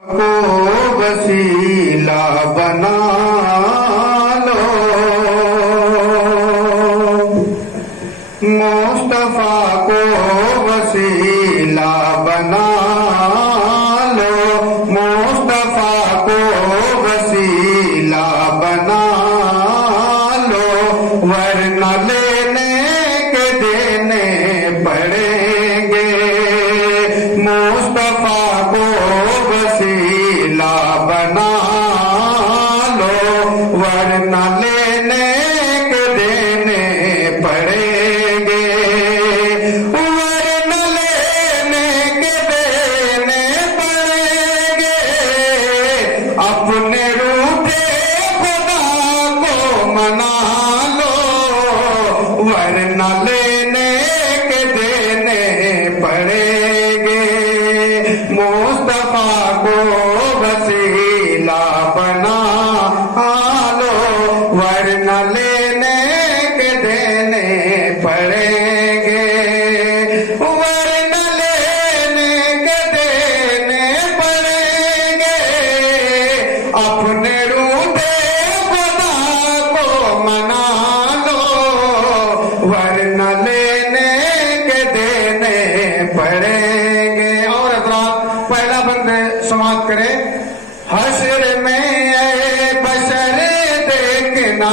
کو وسیلہ بنا لو، مصطفیٰ کو وسیلہ بنا لو، مصطفیٰ کو وسیلہ بنا لو، ورنہ لینے کے دینے پڑیں گے، مصطفیٰ کو وسیلہ بنا لو، ورنہ لینے کے دینے پڑیں گے، ورنہ لینے کے دینے پڑیں گے، اپنے روٹھے خدا کو منا لو، ورنہ لینے کے دینے پڑیں گے، مصطفیٰ کو وسیلہ بنا لو، ورنہ لینے کے دینے پڑیں گے، ورنہ لینے کے دینے پڑیں گے، اپنے روٹھے خدا کو منا لو، ورنہ لینے کے دینے پڑیں گے۔ اور حضرات پہلا بند سماعت کریں۔ حشر میں اے بشر دیکھنا